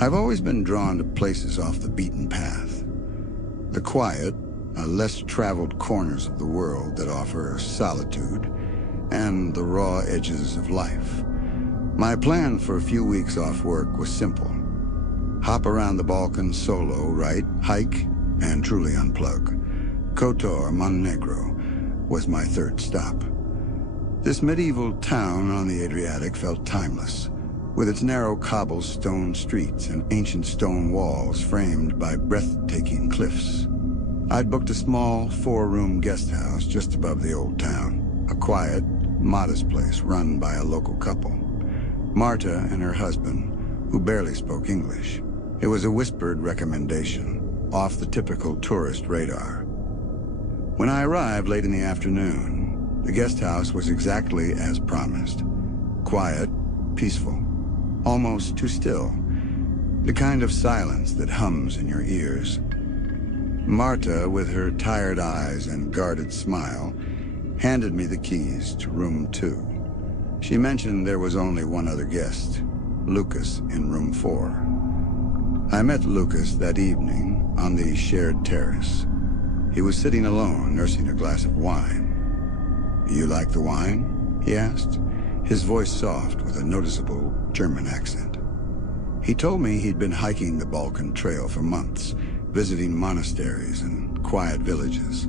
I've always been drawn to places off the beaten path. The quiet, less traveled corners of the world that offer solitude and the raw edges of life. My plan for a few weeks off work was simple. Hop around the Balkans solo, hike, and truly unplug. Kotor, Montenegro, was my third stop. This medieval town on the Adriatic felt timeless, with its narrow cobblestone streets and ancient stone walls framed by breathtaking cliffs. I'd booked a small, 4-room guest house just above the old town, a quiet, modest place run by a local couple, Marta and her husband, who barely spoke English. It was a whispered recommendation, off the typical tourist radar. When I arrived late in the afternoon, the guest house was exactly as promised. Quiet, peaceful, almost too still, the kind of silence that hums in your ears. Marta, with her tired eyes and guarded smile, handed me the keys to room 2. She mentioned there was only one other guest, Lucas, in room 4. I met Lucas that evening on the shared terrace. He was sitting alone, nursing a glass of wine. "You like the wine?" he asked, his voice soft with a noticeable German accent. He told me he'd been hiking the Balkan Trail for months, visiting monasteries and quiet villages.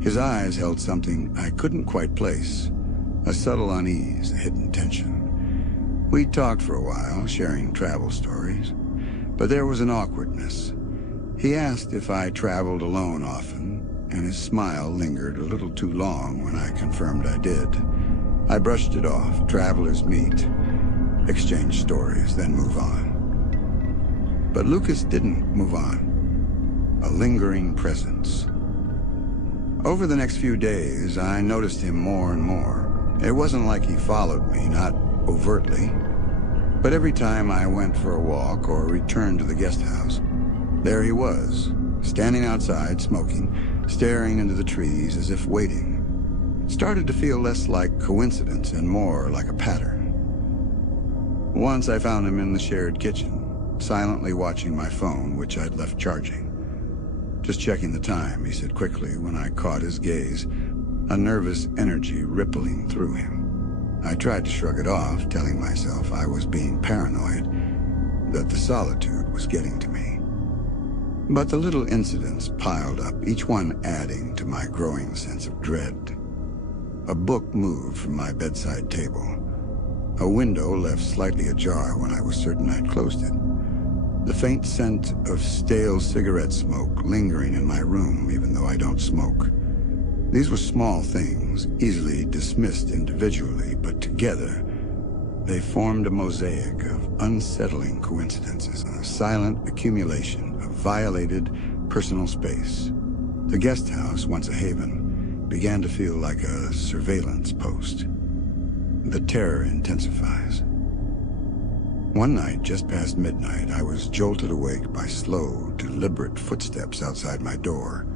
His eyes held something I couldn't quite place, a subtle unease, a hidden tension. We talked for a while, sharing travel stories, but there was an awkwardness. He asked if I traveled alone often, and his smile lingered a little too long when I confirmed I did. I brushed it off. Travelers meet, exchange stories, then move on. But Lucas didn't move on. A lingering presence. Over the next few days, I noticed him more and more. It wasn't like he followed me, not overtly. But every time I went for a walk or returned to the guest house, there he was, standing outside, smoking, staring into the trees as if waiting. It started to feel less like coincidence and more like a pattern. Once I found him in the shared kitchen, silently watching my phone, which I'd left charging. "Just checking the time," he said quickly when I caught his gaze, a nervous energy rippling through him. I tried to shrug it off, telling myself I was being paranoid, that the solitude was getting to me. But the little incidents piled up, each one adding to my growing sense of dread. A book moved from my bedside table. A window left slightly ajar when I was certain I'd closed it. The faint scent of stale cigarette smoke lingering in my room, even though I don't smoke. These were small things, easily dismissed individually, but together, they formed a mosaic of unsettling coincidences, a silent accumulation of violated personal space. The guest house, once a haven, began to feel like a surveillance post. The terror intensifies. One night, just past midnight, I was jolted awake by slow, deliberate footsteps outside my door.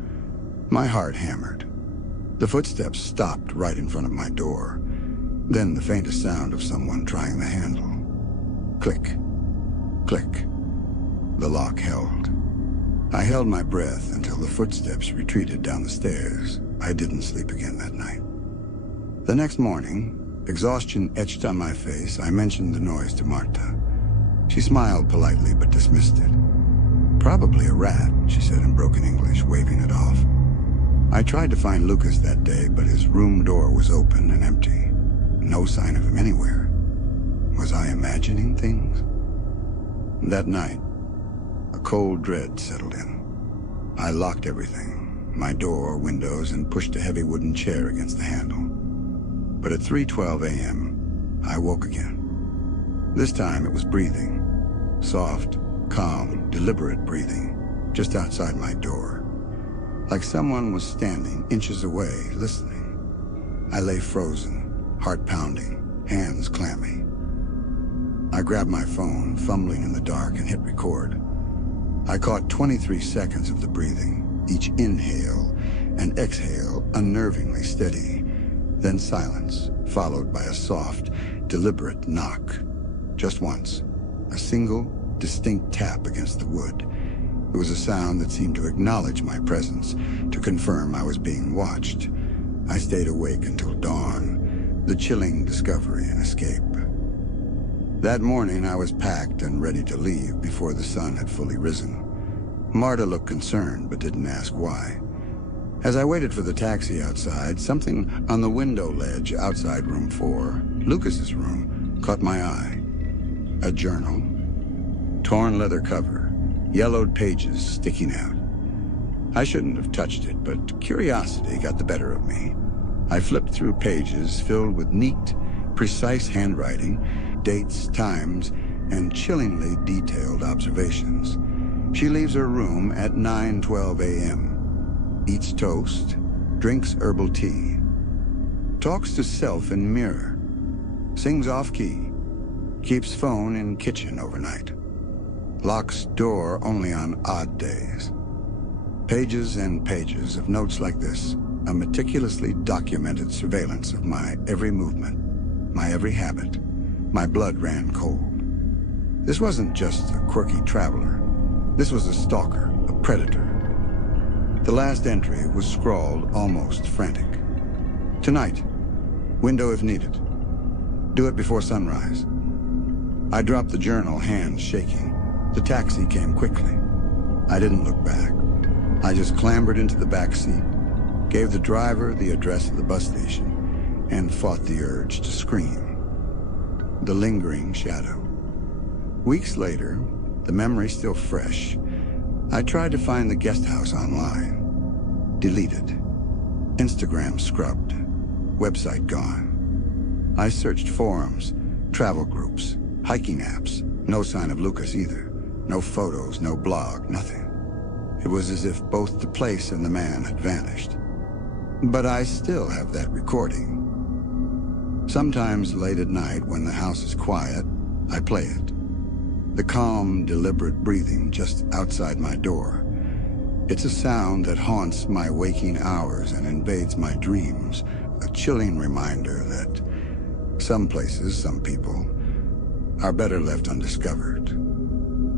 My heart hammered. The footsteps stopped right in front of my door. Then the faintest sound of someone trying the handle. Click, click. The lock held. I held my breath until the footsteps retreated down the stairs. I didn't sleep again that night. The next morning, exhaustion etched on my face, I mentioned the noise to Marta. She smiled politely but dismissed it. "Probably a rat," she said in broken English, waving it off. I tried to find Lucas that day, but his room door was open and empty. No sign of him anywhere. Was I imagining things? That night, a cold dread settled in. I locked everything, my door, windows, and pushed a heavy wooden chair against the handle. But at 3:12 a.m., I woke again. This time it was breathing. Soft, calm, deliberate breathing, just outside my door. Like someone was standing inches away, listening. I lay frozen, heart pounding, hands clammy. I grabbed my phone, fumbling in the dark, and hit record. I caught 23 seconds of the breathing, each inhale and exhale unnervingly steady. Then silence, followed by a soft, deliberate knock. Just once, a single, distinct tap against the wood. It was a sound that seemed to acknowledge my presence, to confirm I was being watched. I stayed awake until dawn, the chilling discovery and escape. That morning, I was packed and ready to leave before the sun had fully risen. Marta looked concerned, but didn't ask why. As I waited for the taxi outside, something on the window ledge outside room 4, Lucas's room, caught my eye. A journal, torn leather cover, yellowed pages sticking out. I shouldn't have touched it, but curiosity got the better of me. I flipped through pages filled with neat, precise handwriting, dates, times, and chillingly detailed observations. She leaves her room at 9:12 a.m., eats toast, drinks herbal tea, talks to self in mirror, sings off-key, keeps phone in kitchen overnight, locks door only on odd days. Pages and pages of notes like this, a meticulously documented surveillance of my every movement, my every habit. My blood ran cold. This wasn't just a quirky traveler. This was a stalker, a predator. The last entry was scrawled almost frantic. Tonight, window if needed. Do it before sunrise. I dropped the journal, hands shaking. The taxi came quickly. I didn't look back. I just clambered into the back seat, gave the driver the address of the bus station, and fought the urge to scream. The lingering shadow. Weeks later, the memory still fresh, I tried to find the guest house online. Deleted. Instagram scrubbed. Website gone. I searched forums, travel groups, hiking apps. No sign of Lucas either. No photos, no blog, nothing. It was as if both the place and the man had vanished. But I still have that recording. Sometimes late at night, when the house is quiet, I play it. The calm, deliberate breathing just outside my door. It's a sound that haunts my waking hours and invades my dreams, a chilling reminder that some places, some people, are better left undiscovered.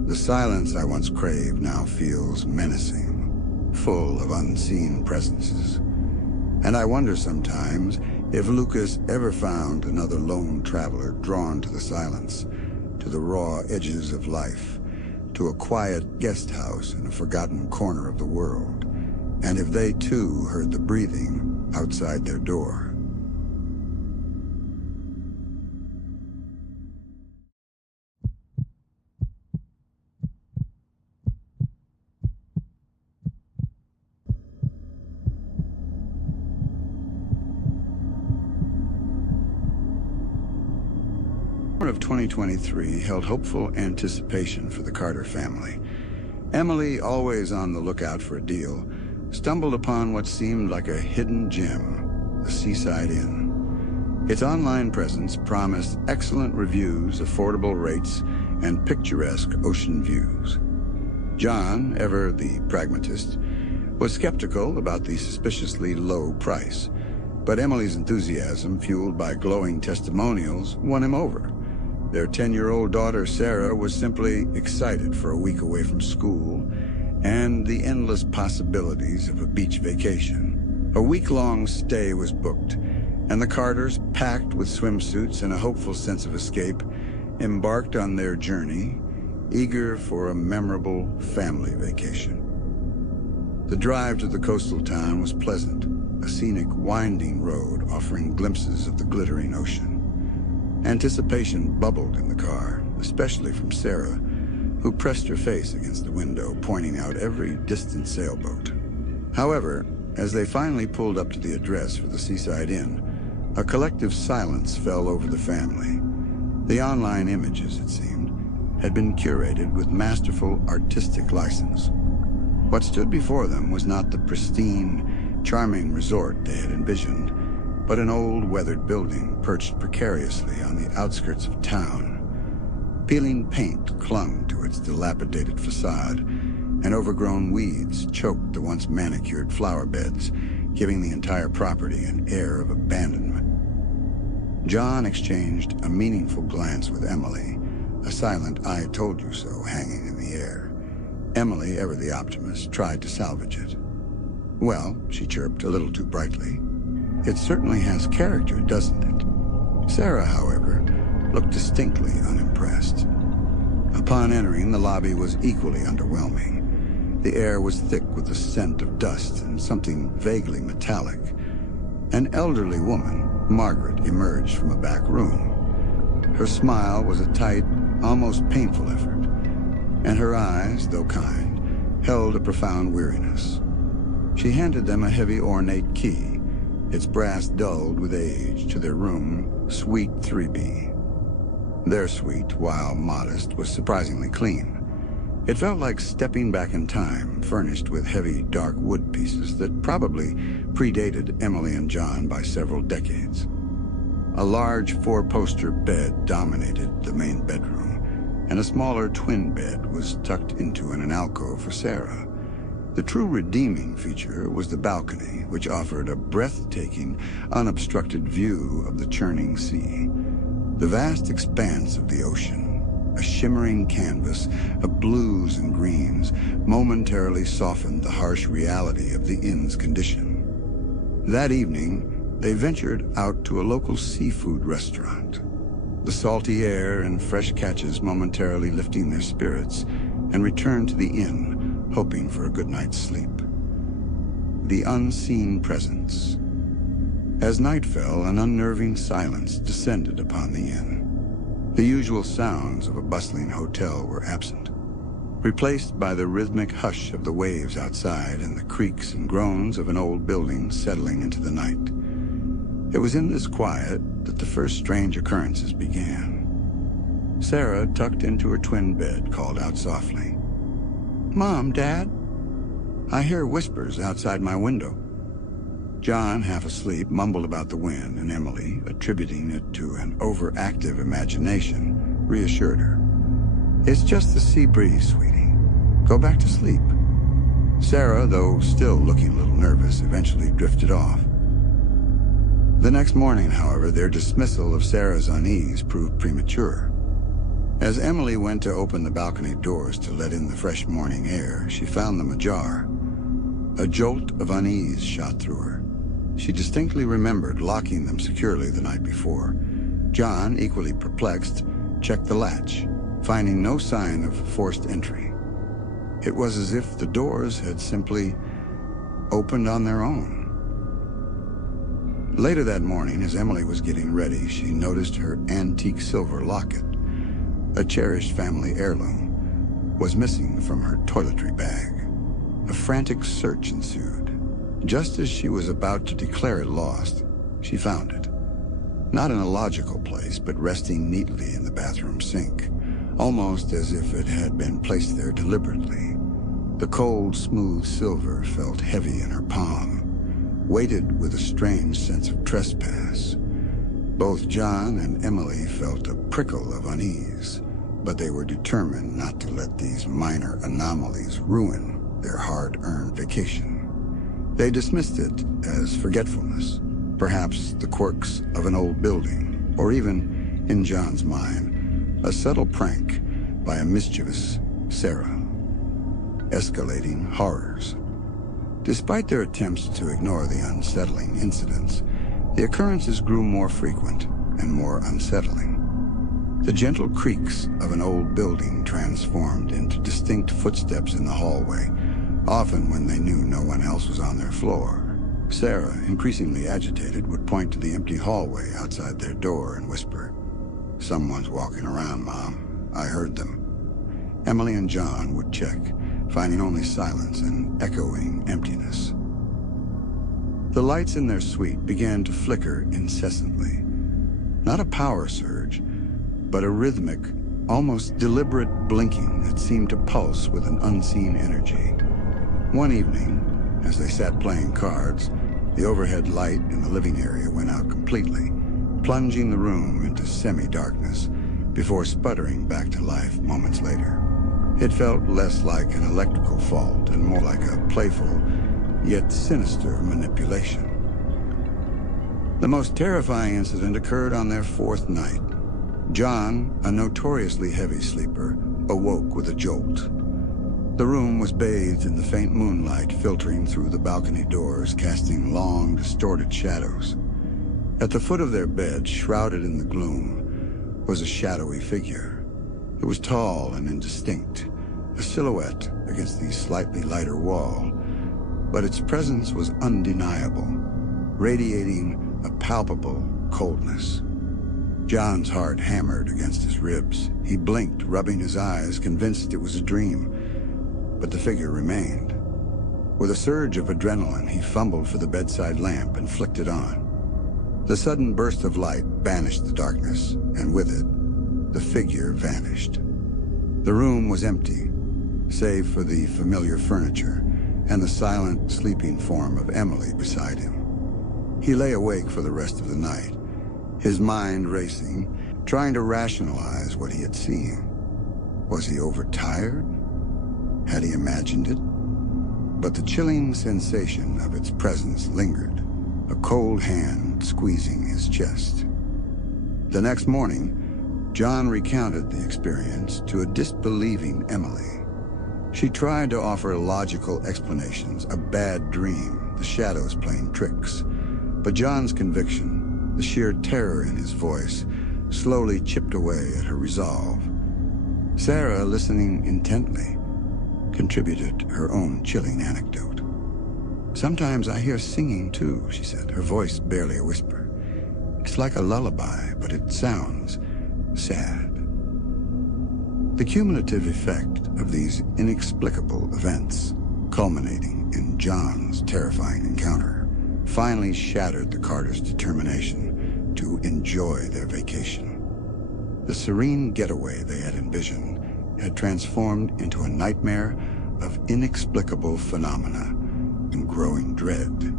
The silence I once craved now feels menacing, full of unseen presences. And I wonder sometimes if Lucas ever found another lone traveler drawn to the silence, to the raw edges of life, to a quiet guest house in a forgotten corner of the world, and if they too heard the breathing outside their door. Of 2023 held hopeful anticipation for the Carter family. Emily, always on the lookout for a deal, stumbled upon what seemed like a hidden gem, the Seaside Inn. Its online presence promised excellent reviews, affordable rates, and picturesque ocean views. John, ever the pragmatist, was skeptical about the suspiciously low price, but Emily's enthusiasm, fueled by glowing testimonials, won him over. Their 10-year-old daughter, Sarah, was simply excited for a week away from school and the endless possibilities of a beach vacation. A week-long stay was booked, and the Carters, packed with swimsuits and a hopeful sense of escape, embarked on their journey, eager for a memorable family vacation. The drive to the coastal town was pleasant, a scenic, winding road offering glimpses of the glittering ocean. Anticipation bubbled in the car, especially from Sarah, who pressed her face against the window, pointing out every distant sailboat. However, as they finally pulled up to the address for the Seaside Inn, a collective silence fell over the family. The online images, it seemed, had been curated with masterful artistic license. What stood before them was not the pristine, charming resort they had envisioned, but an old, weathered building perched precariously on the outskirts of town. Peeling paint clung to its dilapidated facade, and overgrown weeds choked the once manicured flower beds, giving the entire property an air of abandonment. John exchanged a meaningful glance with Emily, a silent "I told you so" hanging in the air. Emily, ever the optimist, tried to salvage it. "Well," she chirped a little too brightly, "it certainly has character, doesn't it?" Sarah, however, looked distinctly unimpressed. Upon entering, the lobby was equally underwhelming. The air was thick with the scent of dust and something vaguely metallic. An elderly woman, Margaret, emerged from a back room. Her smile was a tight, almost painful effort, and her eyes, though kind, held a profound weariness. She handed them a heavy ornate key, its brass dulled with age, to their room, Suite 3B. Their suite, while modest, was surprisingly clean. It felt like stepping back in time, furnished with heavy, dark wood pieces that probably predated Emily and John by several decades. A large four-poster bed dominated the main bedroom, and a smaller twin bed was tucked into an alcove for Sarah. The true redeeming feature was the balcony, which offered a breathtaking, unobstructed view of the churning sea. The vast expanse of the ocean, a shimmering canvas of blues and greens, momentarily softened the harsh reality of the inn's condition. That evening, they ventured out to a local seafood restaurant, the salty air and fresh catches momentarily lifting their spirits, and returned to the inn, hoping for a good night's sleep. The unseen presence. As night fell, an unnerving silence descended upon the inn. The usual sounds of a bustling hotel were absent, replaced by the rhythmic hush of the waves outside and the creaks and groans of an old building settling into the night. It was in this quiet that the first strange occurrences began. Sarah, tucked into her twin bed, called out softly, "Mom, Dad? I hear whispers outside my window." John, half asleep, mumbled about the wind, and Emily, attributing it to an overactive imagination, reassured her. "It's just the sea breeze, sweetie. Go back to sleep." Sarah, though still looking a little nervous, eventually drifted off. The next morning, however, their dismissal of Sarah's unease proved premature. As Emily went to open the balcony doors to let in the fresh morning air, she found them ajar. A jolt of unease shot through her. She distinctly remembered locking them securely the night before. John, equally perplexed, checked the latch, finding no sign of forced entry. It was as if the doors had simply opened on their own. Later that morning, as Emily was getting ready, she noticed her antique silver locket, a cherished family heirloom, was missing from her toiletry bag. A frantic search ensued. Just as she was about to declare it lost, she found it. Not in a logical place, but resting neatly in the bathroom sink, almost as if it had been placed there deliberately. The cold, smooth silver felt heavy in her palm, weighted with a strange sense of trespass. Both John and Emily felt a prickle of unease, but they were determined not to let these minor anomalies ruin their hard-earned vacation. They dismissed it as forgetfulness, perhaps the quirks of an old building, or even, in John's mind, a subtle prank by a mischievous Sarah. Escalating horrors. Despite their attempts to ignore the unsettling incidents, the occurrences grew more frequent and more unsettling. The gentle creaks of an old building transformed into distinct footsteps in the hallway, often when they knew no one else was on their floor. Sarah, increasingly agitated, would point to the empty hallway outside their door and whisper, "Someone's walking around, Mom. I heard them." Emily and John would check, finding only silence and echoing emptiness. The lights in their suite began to flicker incessantly. Not a power surge, but a rhythmic, almost deliberate blinking that seemed to pulse with an unseen energy. One evening, as they sat playing cards, the overhead light in the living area went out completely, plunging the room into semi-darkness before sputtering back to life moments later. It felt less like an electrical fault and more like a playful, yet sinister manipulation. The most terrifying incident occurred on their fourth night. John, a notoriously heavy sleeper, awoke with a jolt. The room was bathed in the faint moonlight filtering through the balcony doors, casting long, distorted shadows. At the foot of their bed, shrouded in the gloom, was a shadowy figure. It was tall and indistinct, a silhouette against the slightly lighter wall, but its presence was undeniable, radiating a palpable coldness. John's heart hammered against his ribs. He blinked, rubbing his eyes, convinced it was a dream, but the figure remained. With a surge of adrenaline, he fumbled for the bedside lamp and flicked it on. The sudden burst of light banished the darkness, and with it, the figure vanished. The room was empty, save for the familiar furniture and the silent, sleeping form of Emily beside him. He lay awake for the rest of the night, his mind racing, trying to rationalize what he had seen. Was he overtired? Had he imagined it? But the chilling sensation of its presence lingered, a cold hand squeezing his chest. The next morning, John recounted the experience to a disbelieving Emily. She tried to offer logical explanations, a bad dream, the shadows playing tricks. But John's conviction, the sheer terror in his voice, slowly chipped away at her resolve. Sarah, listening intently, contributed her own chilling anecdote. "Sometimes I hear singing too," she said, her voice barely a whisper. "It's like a lullaby, but it sounds sad." The cumulative effect of these inexplicable events, culminating in John's terrifying encounter, finally shattered the Carters' determination to enjoy their vacation. The serene getaway they had envisioned had transformed into a nightmare of inexplicable phenomena and growing dread.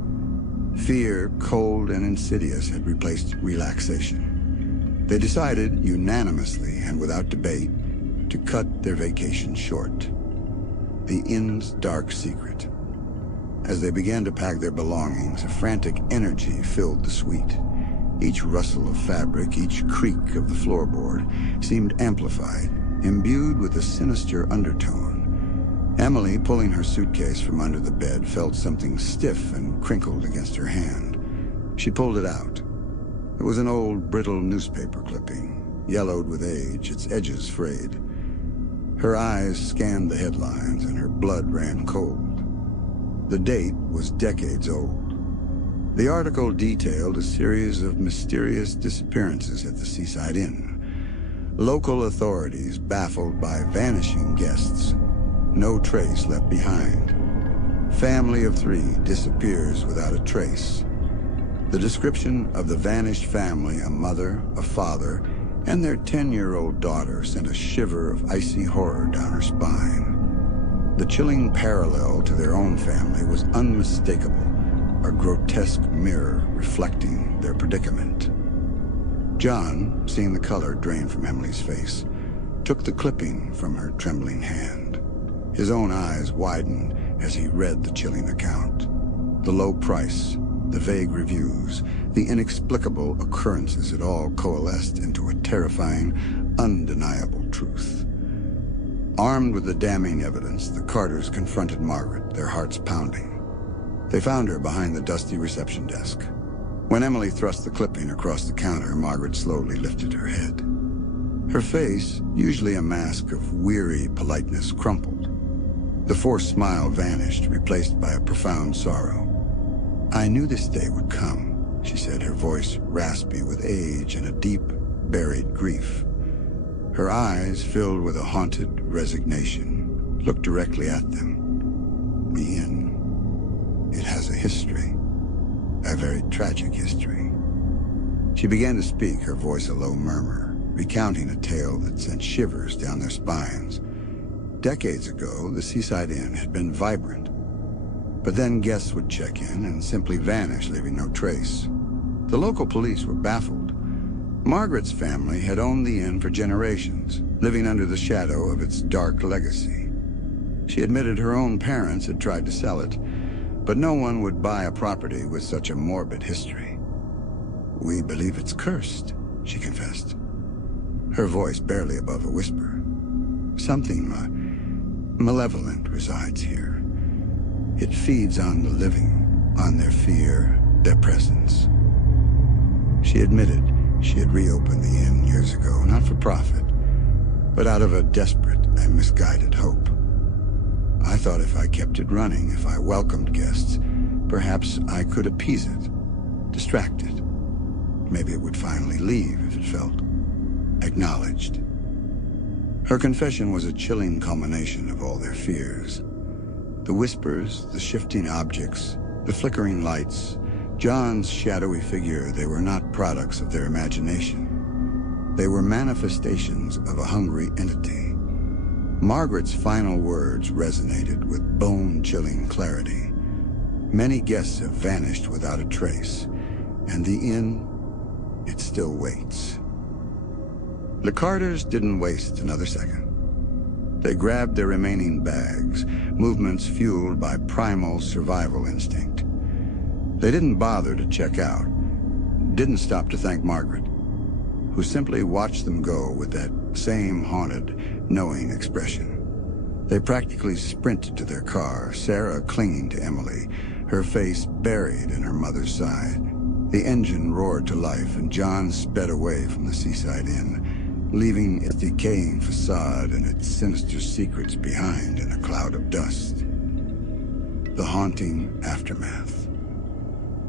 Fear, cold and insidious, had replaced relaxation. They decided, unanimously and without debate, to cut their vacation short. The inn's dark secret. As they began to pack their belongings, a frantic energy filled the suite. Each rustle of fabric, each creak of the floorboard seemed amplified, imbued with a sinister undertone. Emily, pulling her suitcase from under the bed, felt something stiff and crinkled against her hand. She pulled it out. It was an old, brittle newspaper clipping, yellowed with age, its edges frayed. Her eyes scanned the headlines, and her blood ran cold. The date was decades old. The article detailed a series of mysterious disappearances at the Seaside Inn. Local authorities baffled by vanishing guests. No trace left behind. Family of 3 disappears without a trace. The description of the vanished family, a mother, a father, and their 10-year-old daughter, sent a shiver of icy horror down her spine. The chilling parallel to their own family was unmistakable, a grotesque mirror reflecting their predicament. John, seeing the color drain from Emily's face, took the clipping from her trembling hand. His own eyes widened as he read the chilling account. The low price, the vague reviews, the inexplicable occurrences had all coalesced into a terrifying, undeniable truth. Armed with the damning evidence, the Carters confronted Margaret, their hearts pounding. They found her behind the dusty reception desk. When Emily thrust the clipping across the counter, Margaret slowly lifted her head. Her face, usually a mask of weary politeness, crumpled. The forced smile vanished, replaced by a profound sorrow. "I knew this day would come," she said, her voice raspy with age and a deep, buried grief. Her eyes, filled with a haunted resignation, looked directly at them. "The inn. It has a history. A very tragic history." She began to speak, her voice a low murmur, recounting a tale that sent shivers down their spines. Decades ago, the Seaside Inn had been vibrant. But then guests would check in and simply vanish, leaving no trace. The local police were baffled. Margaret's family had owned the inn for generations, living under the shadow of its dark legacy. She admitted her own parents had tried to sell it, but no one would buy a property with such a morbid history. "We believe it's cursed," she confessed. her voice barely above a whisper. Something malevolent resides here. It feeds on the living, on their fear, their presence. She admitted she had reopened the inn years ago, not for profit, but out of a desperate and misguided hope. I thought if I kept it running, if I welcomed guests, perhaps I could appease it, distract it. Maybe it would finally leave if it felt acknowledged. Her confession was a chilling culmination of all their fears. The whispers, the shifting objects, the flickering lights, John's shadowy figure, they were not products of their imagination. They were manifestations of a hungry entity. Margaret's final words resonated with bone-chilling clarity. Many guests have vanished without a trace, and the inn, it still waits. The Carters didn't waste another second. They grabbed their remaining bags, movements fueled by primal survival instinct. They didn't bother to check out, didn't stop to thank Margaret, who simply watched them go with that same haunted, knowing expression. They practically sprinted to their car, Sarah clinging to Emily, her face buried in her mother's side. The engine roared to life, and John sped away from the seaside inn, leaving its decaying facade and its sinister secrets behind in a cloud of dust. The haunting aftermath.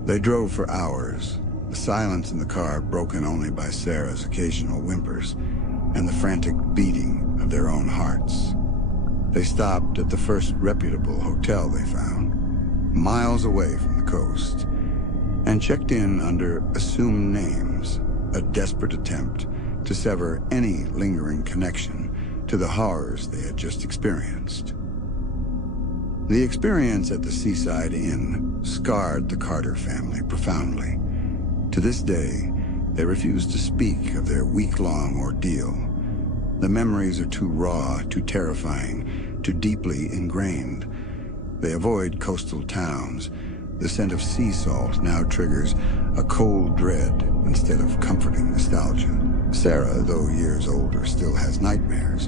They drove for hours, the silence in the car broken only by Sarah's occasional whimpers and the frantic beating of their own hearts. They stopped at the first reputable hotel they found, miles away from the coast, and checked in under assumed names, a desperate attempt to sever any lingering connection to the horrors they had just experienced. The experience at the Seaside Inn scarred the Carter family profoundly. To this day, they refuse to speak of their week-long ordeal. The memories are too raw, too terrifying, too deeply ingrained. They avoid coastal towns. The scent of sea salt now triggers a cold dread instead of comforting nostalgia. Sarah, though years older, still has nightmares,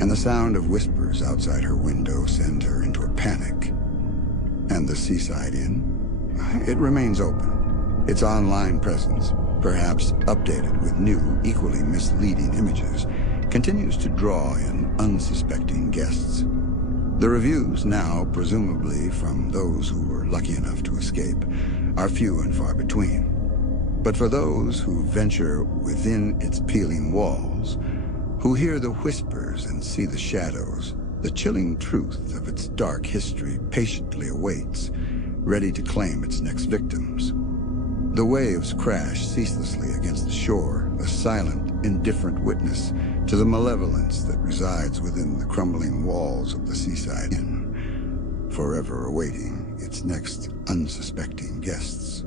and the sound of whispers outside her window send her into a panic. And the Seaside Inn? It remains open. Its online presence, perhaps updated with new, equally misleading images, continues to draw in unsuspecting guests. The reviews, now presumably from those who were lucky enough to escape, are few and far between. But for those who venture within its peeling walls, who hear the whispers and see the shadows, the chilling truth of its dark history patiently awaits, ready to claim its next victims. The waves crash ceaselessly against the shore, a silent, indifferent witness to the malevolence that resides within the crumbling walls of the Seaside Inn, forever awaiting its next unsuspecting guests.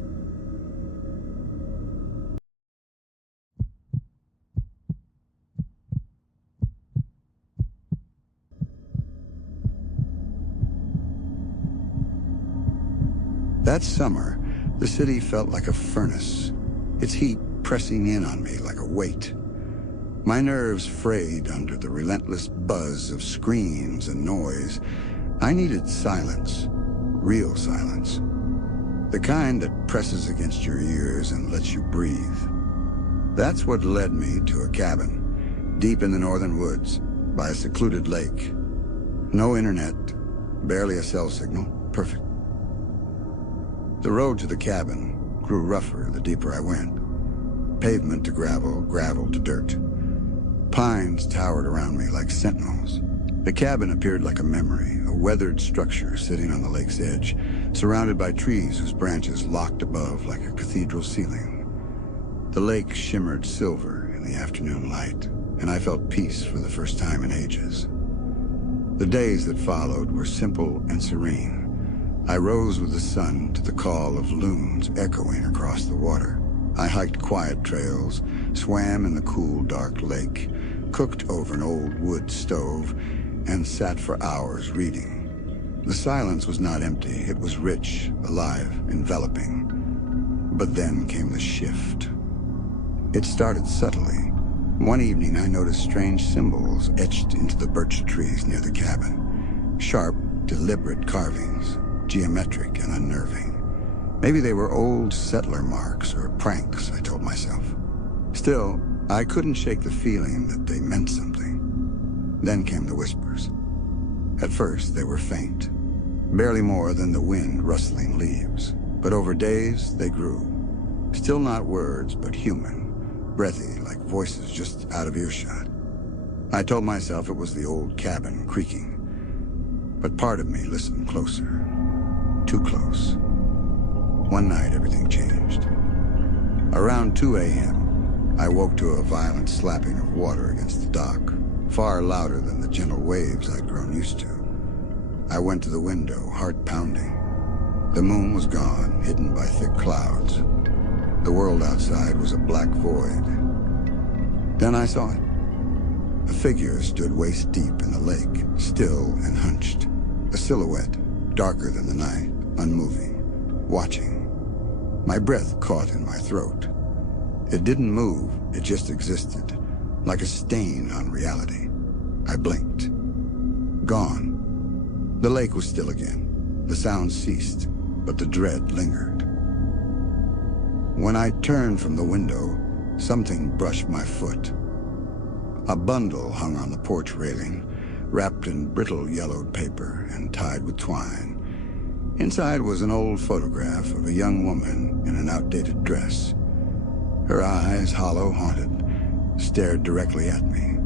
That summer, the city felt like a furnace, its heat pressing in on me like a weight. My nerves frayed under the relentless buzz of screams and noise. I needed silence, real silence. The kind that presses against your ears and lets you breathe. That's what led me to a cabin, deep in the northern woods, by a secluded lake. No internet, barely a cell signal, perfect. The road to the cabin grew rougher the deeper I went. Pavement to gravel, gravel to dirt. Pines towered around me like sentinels. The cabin appeared like a memory, a weathered structure sitting on the lake's edge, surrounded by trees whose branches locked above like a cathedral ceiling. The lake shimmered silver in the afternoon light, and I felt peace for the first time in ages. The days that followed were simple and serene. I rose with the sun to the call of loons echoing across the water. I hiked quiet trails, swam in the cool, dark lake, cooked over an old wood stove, and sat for hours reading. The silence was not empty. It was rich, alive, enveloping. But then came the shift. It started subtly, One evening, I noticed strange symbols etched into the birch trees near the cabin. Sharp, deliberate carvings, geometric and unnerving. Maybe they were old settler marks or pranks, I told myself. Still, I couldn't shake the feeling that they meant something. Then came the whispers. At first, they were faint, barely more than the wind rustling leaves. But over days, they grew. Still not words, but human, breathy, like voices just out of earshot. I told myself it was the old cabin creaking. But part of me listened closer. Too close. One night, everything changed. Around 2 a.m., I woke to a violent slapping of water against the dock, far louder than the gentle waves I'd grown used to. I went to the window, heart pounding. The moon was gone, hidden by thick clouds. The world outside was a black void. Then I saw it. A figure stood waist deep in the lake, still and hunched. A silhouette, darker than the night, unmoving, watching. My breath caught in my throat. It didn't move, it just existed, like a stain on reality. I blinked. Gone. The lake was still again. The sound ceased, but the dread lingered. When I turned from the window, something brushed my foot. A bundle hung on the porch railing, wrapped in brittle yellowed paper and tied with twine. Inside was an old photograph of a young woman in an outdated dress. Her eyes, hollow, haunted, stared directly at me.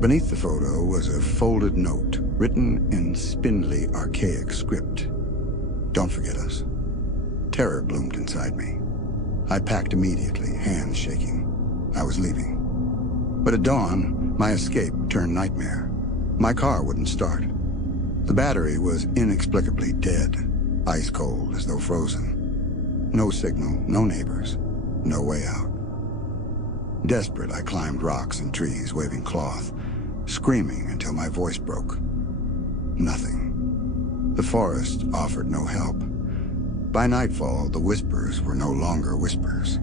Beneath the photo was a folded note, written in spindly, archaic script. Don't forget us. Terror bloomed inside me. I packed immediately, hands shaking. I was leaving. But at dawn, my escape turned nightmare. My car wouldn't start. The battery was inexplicably dead, ice cold as though frozen. No signal, no neighbors, no way out. Desperate, I climbed rocks and trees, waving cloth, screaming until my voice broke. Nothing. The forest offered no help. By nightfall, the whispers were no longer whispers.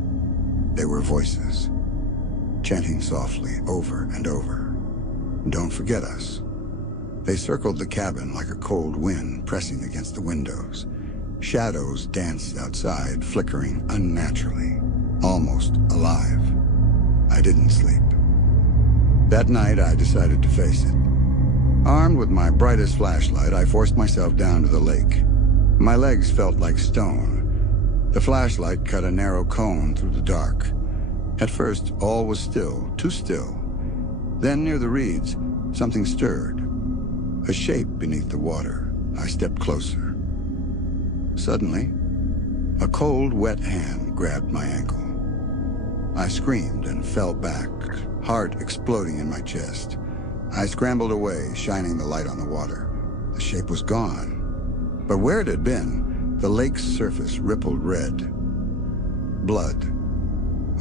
They were voices, chanting softly over and over. Don't forget us. They circled the cabin like a cold wind pressing against the windows. Shadows danced outside, flickering unnaturally, almost alive. I didn't sleep. That night, I decided to face it. Armed with my brightest flashlight, I forced myself down to the lake. My legs felt like stone. The flashlight cut a narrow cone through the dark. At first, all was still, too still. Then, near the reeds, something stirred. A shape beneath the water. I stepped closer. Suddenly, a cold, wet hand grabbed my ankle. I screamed and fell back, heart exploding in my chest. I scrambled away, shining the light on the water. The shape was gone. But where it had been, the lake's surface rippled red. Blood,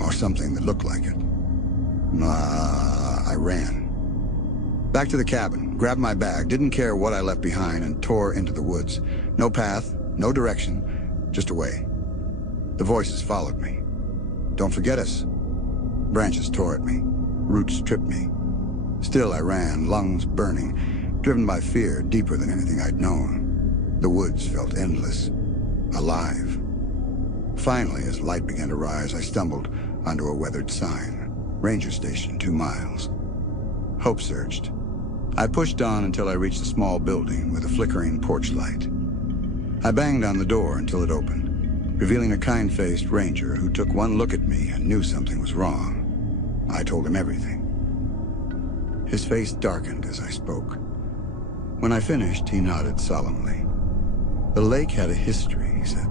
or something that looked like it. I ran. Back to the cabin, grabbed my bag, didn't care what I left behind, and tore into the woods. No path, no direction, just away. The voices followed me. Don't forget us. Branches tore at me. Roots tripped me. Still I ran, lungs burning, driven by fear deeper than anything I'd known. The woods felt endless, alive. Finally, as light began to rise, I stumbled onto a weathered sign. Ranger station, 2 miles. Hope surged. I pushed on until I reached a small building with a flickering porch light. I banged on the door until it opened, revealing a kind-faced ranger who took one look at me and knew something was wrong. I told him everything. His face darkened as I spoke. When I finished, he nodded solemnly. The lake had a history, he said.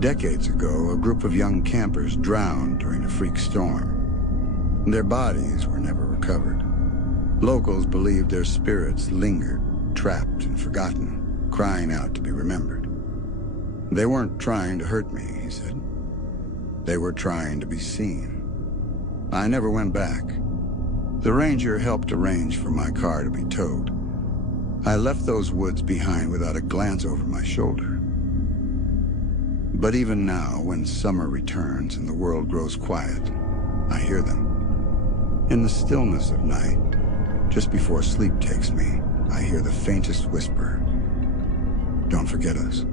Decades ago, a group of young campers drowned during a freak storm. Their bodies were never recovered. Locals believed their spirits lingered, trapped and forgotten, crying out to be remembered. They weren't trying to hurt me, he said. They were trying to be seen. I never went back. The ranger helped arrange for my car to be towed. I left those woods behind without a glance over my shoulder. But even now, when summer returns and the world grows quiet, I hear them. In the stillness of night, just before sleep takes me, I hear the faintest whisper. Don't forget us.